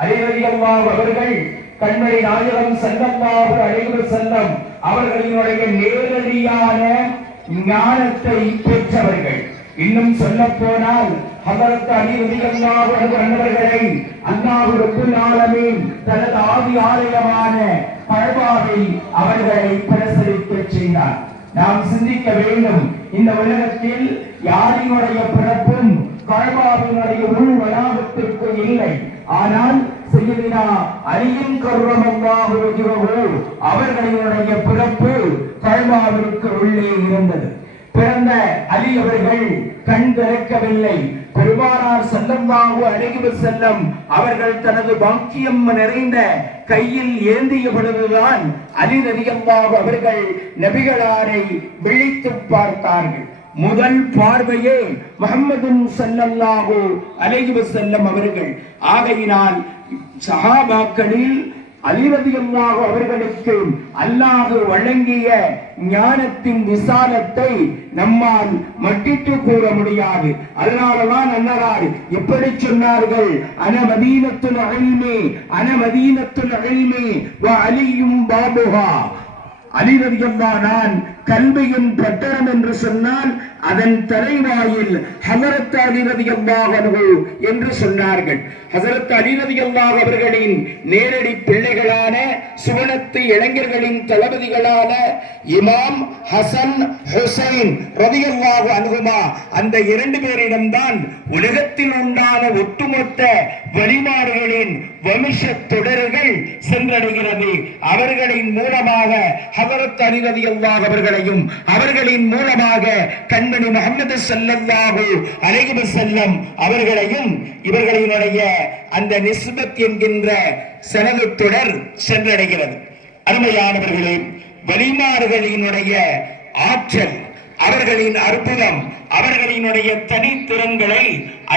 அலி ரலியல்லாஹு அவர்கள் கண்மணி நாயகம் ஸல்லல்லாஹு அலைஹி வஸல்லம் அவர்களினுடைய நேரடியான ஞானத்தை பெற்றவர்கள். இன்னும் சொல்ல போனால் ஹஜ்ரத் அலி ரலியல்லாஹு அன்ஹு அவர்களை அல்லாஹ் ரப்பல் ஆலமீன் தனது ஆதி ஆலயமான கஅபாவில் அவர்களை பிரசரிக்கச் செய்தார். நாம் சிந்திக்க வேண்டும், இந்த உலகத்தில் யாரினுடைய பிறப்பும் கஅபாவினுடைய உள் வளாகத்திற்கு இல்லை. ஆனால் சய்யிதுனா அலியின் கர்ரமல்லாஹு வஜ்ஹஹு அவர்களினுடைய பிறப்பு கஅபாவிற்கு உள்ளே இருந்தது. பிறந்த அலி அவர்கள் கண் திறக்கவில்லை. பெருமானார் ஸல்லல்லாஹு அலைஹி வஸல்லம் அவர்கள் தனது பாக்கியம் நிறைந்த கையில் ஏந்திய பொழுதுதான் அலி ரலியல்லாஹு அவர்கள் நபிகளாரை விழித்து பார்த்தார்கள். முதல் பார்வையே முஹம்மது ஸல்லல்லாஹு அலைஹி வஸல்லம் அவர்கள். ஆகையினால் சஹாபாக்களில் அலி ரலியல்லாஹு அவர்களுக்கு அல்லாஹ் வழங்கிய ஞானத்தின் விசாலத்தை நம்மால் மட்டிட்டு கூற முடியாது. அதனாலதான் அன்னரார் எப்படி சொன்னார்கள், அன மதீனத்துல் இல்மி அன மதீனத்துல் இல்மி வ அலியும் பாபுஹா. அலி ரலியல்லாஹு நான் கல்வியின் பட்டணம் என்று சொன்னால் அதன் தலைவாயில் ஹஜ்ரத் அலி ரலியல்லாஹு அன்ஹு என்று சொன்னார்கள். ஹஜ்ரத் அலி ரலியல்லாஹு அவர்களின் நேரடி பிள்ளைகளான சுவனத்து இளைஞர்களின் தளபதிகளான இமாம் ஹசன் ஹுசைன் ரலியல்லாஹு அன்ஹுமா அந்த இரண்டு பேரிடம்தான் உலகத்தில் உண்டான ஒட்டுமொத்த வழிமாறுகளின் வம்ச தொடர்கள் சென்றடைகிறது. அவர்களின் மூலமாக ஹஜ்ரத் அலி ரலியல்லாஹு அவர்களையும் அவர்களின் மூலமாக கண்மணி முஹம்மது ஸல்லல்லாஹு அலைஹி வஸல்லம் அவர்களையும் இவர்களினுடைய அந்த நிஸ்பத் என்கின்ற சனது தொடர் சென்றடைகிறது. அருமையானவர்களே, வலிமார்களினுடைய ஆற்றல், அவர்களின் அற்புதம், அவர்களினுடைய தனித்திறன்களை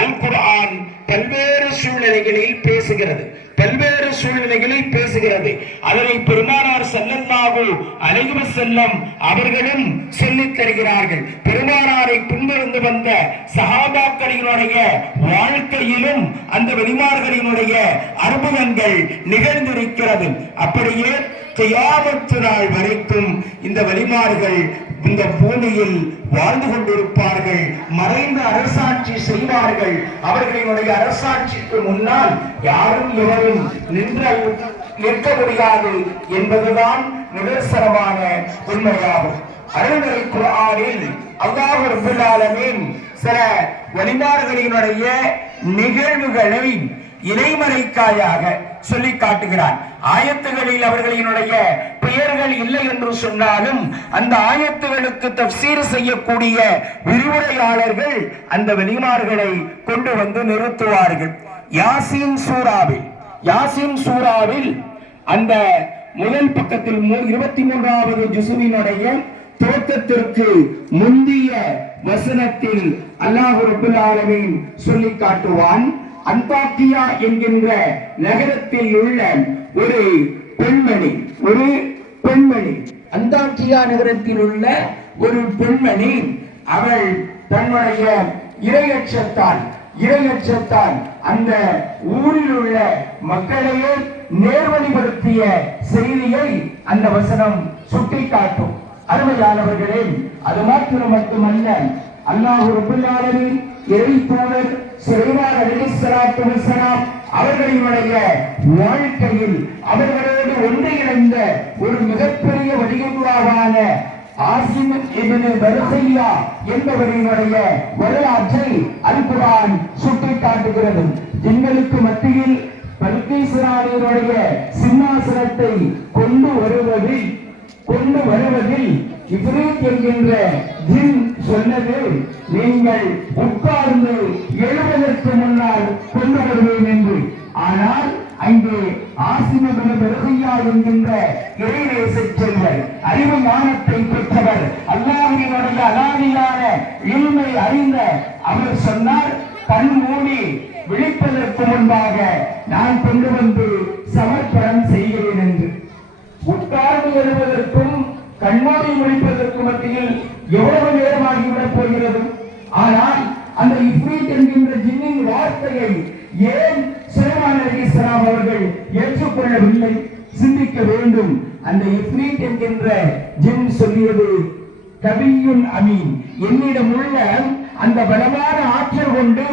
அல் குர்ஆன் பல்வேறு சூழ்நிலைகளில் பேசுகிறது. அதனை பெருமானார் ஸல்லல்லாஹு அலைஹி வஸல்லம் அவர்களும் சொல்லித் தருகிறார்கள். பெருமானாரை பின்தொடர்ந்து வந்த சஹாபாக்களினுடைய வாழ்க்கையிலும் அந்த வலிமார்களினுடைய அற்புதங்கள் நிகழ்ந்திருக்கிறது. அப்படியே கியாமத்து நாள் வரைக்கும் இந்த வலிமார்கள் இந்த பூமியில் வாழ்ந்து கொண்டிருப்பார்கள். மறைந்த அரசாட்சி செய்வார்கள். அவர்களினுடைய அரசாட்சிக்கு முன்னால் யாரும் எவரும் நிற்க முடியாது என்பதுதான் நிதர்சனமான உண்மையாகும். அருள்மறை குர்ஆனில் அல்லாஹ் ரப்பல் ஆலமீன் சில வலிமார்களினுடைய நிகழ்வுகளை இறைமறைக்காயாக சொல்லி காட்டுகிறார். ஆயத்துகளில் அவர்களினுடைய பெயர்கள் இல்லை என்று சொன்னாலும் அந்த ஆயத்துகளுக்கு தஃப்சீர் செய்யக்கூடிய விரிவுரையாளர்கள் அந்த வலிமார்களை கொண்டு வந்து நிறுத்துவார்கள். யாசீன் சூராவில் அந்த முதல் பக்கத்தில் 23வது ஜுசுவினுடைய துவக்கத்திற்கு முந்திய வசனத்தில் அல்லாஹ் ரப்பல் ஆலமீன் சொல்லி காட்டுவான். அந்தாக்கியா என்கின்ற நகரத்தில் உள்ள ஒரு பெண்மணி அந்தாக்கியா நகரத்தில் உள்ள ஒரு பெண்மணி, அவள் தன்னுடைய இரையச்சத்தால் அந்த ஊரில் உள்ள மக்களையே நேர்வழிப்படுத்திய செய்தியை அந்த வசனம் சுட்டிக்காட்டும். அருமையானவர்களே, அது மட்டுமல்ல, அல்லாஹ் ரப்பல் ஆலமீன் இறை தூதர் சுலைமான் அலைஹிஸ்ஸலாத்து வஸ்ஸலாம் அவர்களினுடைய வாழ்க்கையில் அவர்களோடு ஒன்றிணைந்த ஒரு மிகப்பெரிய வலியுல்லாவான ஆசிம் இப்னு பர்கியா என்பவரினுடைய வரலாற்றை அல் குர்ஆன் சுட்டிக்காட்டுகிறது. ஜின்களுக்கு மத்தியில் பல்கீஸ் ராணியினுடைய சிம்மாசனத்தை கொண்டு வருவதில் இப்ரீத் என்கின்ற ஜின் சொன்னது, நீங்கள் உட்கார்ந்து எழுவதற்கு முன்னால் கொண்டு வருவேன் என்று. ஆனால் அங்கே ஆசிம் இப்னு பர்கியா என்கின்ற இறைநேசச் செல்வர், அறிவு ஞானத்தை பெற்றவர், அல்லாஹ்வினுடைய அலாதியான இல்மை அறிந்த அவர் சொன்னார், கண் மூடி விழிப்பதற்கு முன்பாக நான் கொண்டு வந்து சமர்ப்பணம் செய்கிறேன் என்று. உட்கார்ந்து எழுவதற்கும் கண்மூடி முடிப்பதற்கு மத்தியில் எவ்வளவு நேரமாகிவிடப் போகிறது. ஆனால் அந்த இப்ரீத் என்கின்ற ஜின்னின் வார்த்தையை ஏன் சுலைமான் அலைஹிஸ்ஸலாம் சிந்தித்துக் கொள்ளவில்லை, சிந்திக்க வேண்டும். அந்த இஃப்ரீத் என்கின்ற ஜின் சொல்லியது, கவியுன் அமீன், என்னிடம் உள்ள அந்த பலமான ஆற்றல் கொண்டு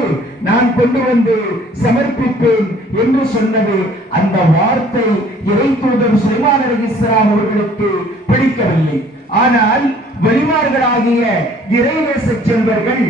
நான் கொண்டு வந்து சமர்ப்பிப்பேன் என்று சொன்னது. அந்த வார்த்தை இறை தூதர் சுலைமான் அலைஹிஸ்ஸலாம் அவர்களுக்கு பிடிக்கவில்லை. ஆனால் வலிமார்களாகிய இறைநேச செல்வர்கள்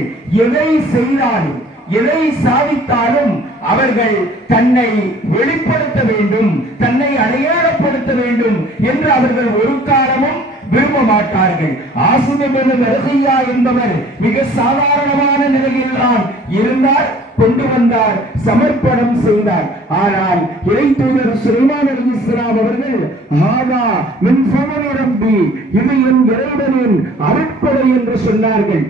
எதை செய்தாலும் எதை சாதித்தாலும் அவர்கள் தன்னை வெளிப்படுத்த வேண்டும், தன்னை அடையாளப்படுத்த வேண்டும் என்று அவர்கள் ஒரு காலமும் விரும்ப மாட்டார்கள். ஆசிம் ரஸியா என்பவர் மிக சாதாரணமான நிலையில் தான் இருந்தார், கொண்டு வந்தார், சமர்ப்பணம் செய்தார். ஆனால் இறை தூதர் சுலைமான் அலைஹிஸ்ஸலாம் அவர்கள் ஹாதா மின் ஃபமரி ரப்பி, இது என் இறைவனின் அருட்கொடை என்று சொன்னார்கள்.